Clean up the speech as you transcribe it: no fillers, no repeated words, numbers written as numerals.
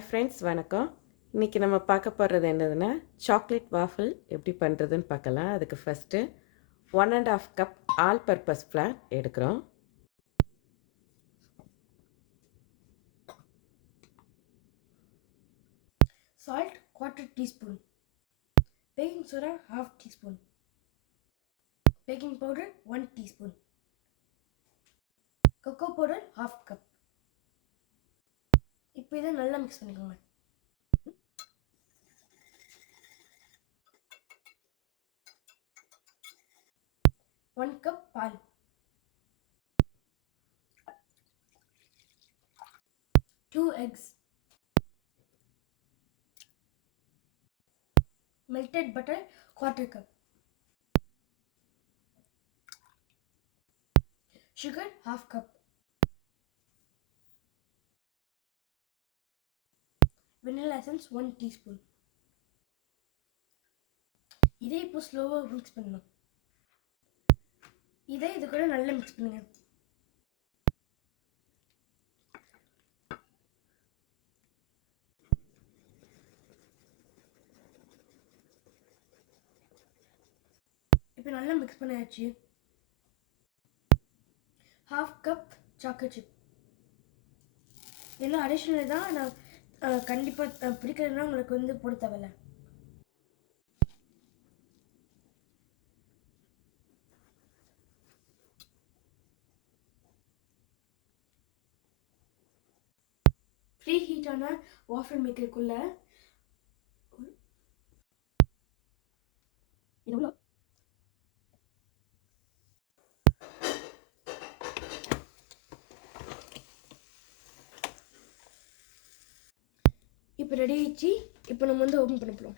Hi friends, வணக்கம். இன்றைக்கி நம்ம பார்க்க போகிறது என்னதுன்னா சாக்லேட் வாஃபிள் எப்படி பண்ணுறதுன்னு பார்க்கலாம். அதுக்கு ஃபஸ்ட்டு 1½ கப் ஆல் பர்பஸ் ஃப்ளார் எடுக்கிறோம். Salt 1/4 teaspoon, baking soda 1/2 teaspoon, baking powder 1 teaspoon, cocoa powder 1/2 cup. இப்போ இதை நல்லா மிக்ஸ் பண்ணிக்கோங்க. ஒன் கப் பால், 2 eggs, melted butter 1/4 cup, sugar 1/2 cup, vanilla essence 1 teaspoon. இதை இப்போ ஸ்லோவாக மிக்ஸ் பண்ணணும். இதை இது கூட நல்லா மிக்ஸ் பண்ணுங்க. இப்போ நல்லா மிக்ஸ் பண்ணியாச்சு. 1/2 கப் சாக்லேட் சிப். இதெல்லாம் அடிஷ்னல் தான். நான் கண்டிப்பாக பிடிக்கிறதுனா உங்களுக்கு வந்து போட தேவையில்ல. ப்ரீ ஹீட்டான வாஃபிள் மேக்கருக்குள்ள இப்போ ரெடி ஆயிடுச்சு. இப்போ நம்ம வந்து ஓப்பன் பண்ண போகிறோம்.